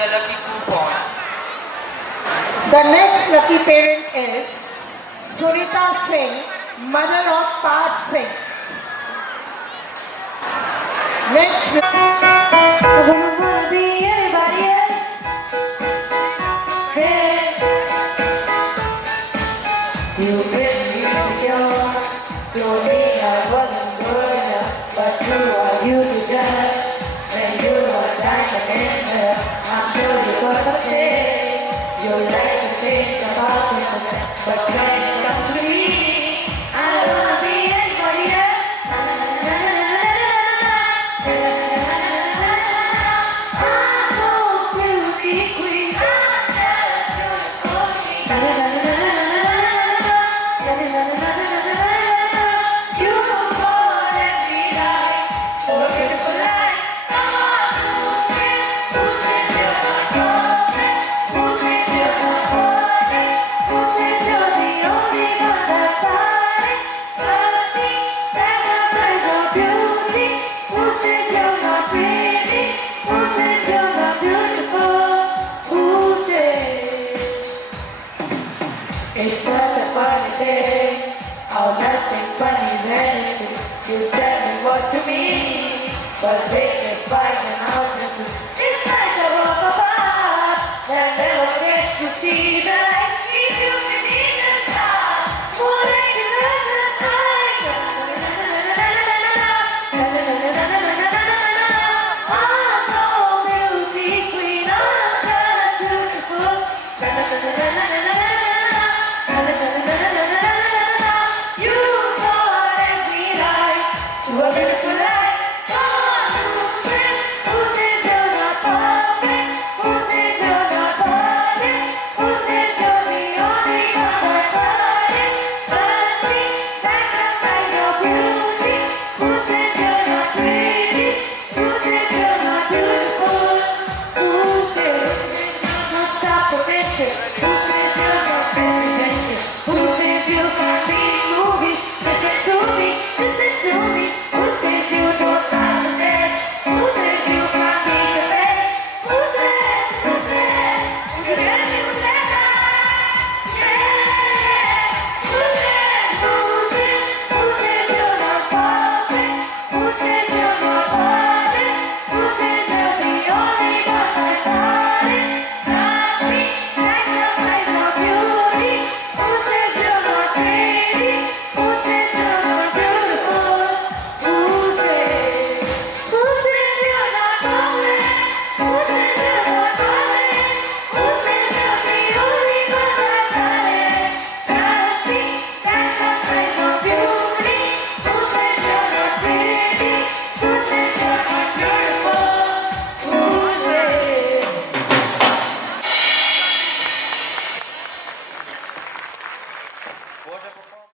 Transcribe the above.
the lucky coupon. The next lucky parent is Surita Singh, mother of Pat Singh. Next. I wouldn't wanna be anybody else. Hey, you made me secure. Told me I wasn't good enough, but who are you to judge? When you are like a cancer, I'm sure you got something. You like to think about it, but